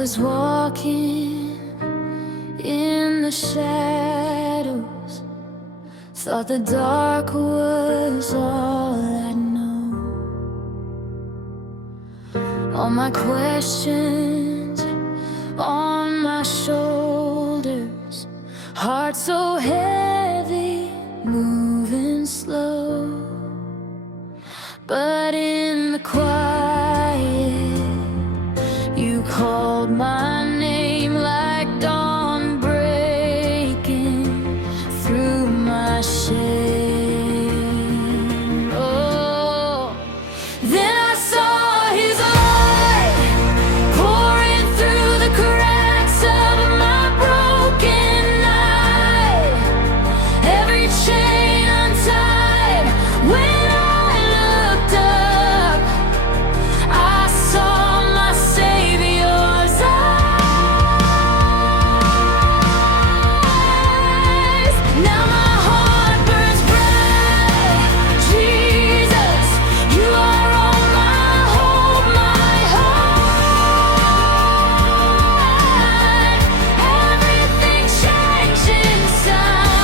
was walking in the shadows, thought the dark was all I'd know. All my questions on my shoulders, heart so heavy, moving slow. But in the quiet, you called my name like dawn breaking through my shame. Oh, then I saw His light pouring through the cracks of my broken night. Every chain untied. When I looked up, I saw my Savior's eyes. Now my heart burns bright. Jesus, you are all my hope, my heart. Everything changed inside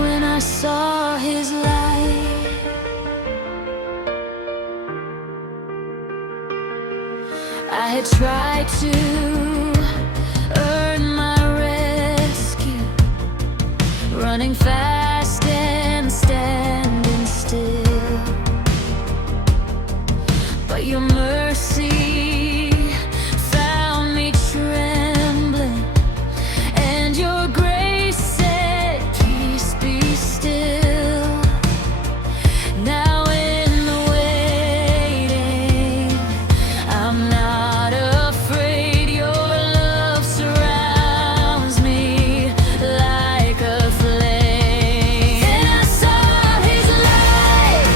when I saw His light. I had tried to earn my rescue, running fast and standing still. But your mercy found me trembling, and your grace said, "Peace, be still." Now in the waiting, I'm not afraid. Your love surrounds me like a flame. Then I saw His light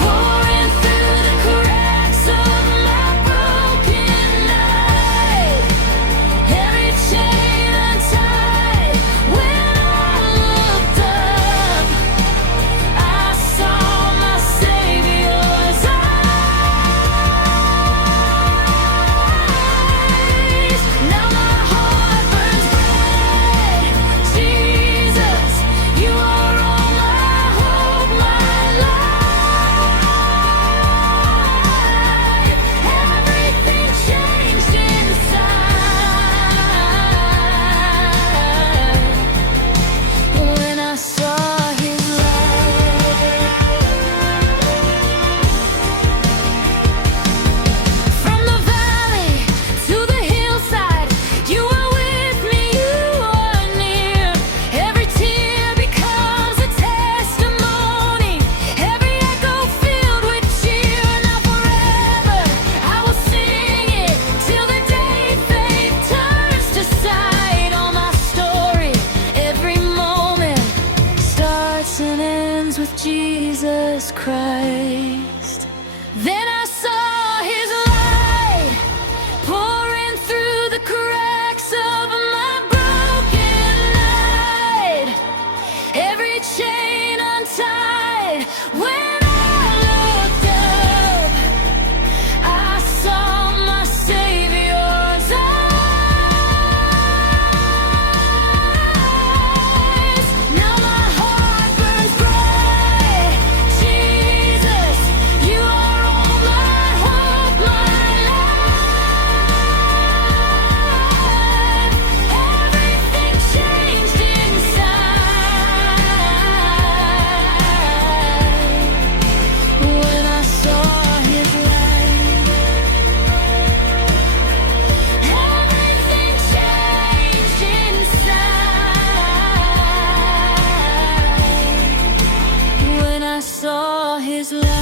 pouring through the cracks of my broken night. Every chain untied. When I looked up, I saw my Savior's eyes. Now my heart burns bright. Jesus, you are all my hope, my life. Everything changed inside when I saw His light. From the valley to the hillside, you are with me, you are near. Every tear becomes a testimony, every echo filled with cheer. Now forever I will sing it till the day faith turns to sight. All my story, every moment starts and ends with Jesus Christ. Then I saw His light pouring through the cracks of my broken night. Every chain untied. When I looked up, I saw my Savior's eyes. Now my heart burns bright. Jesus, you are all my hope, my life. Everything changed inside when I saw His light. Everything changed inside when I saw His light.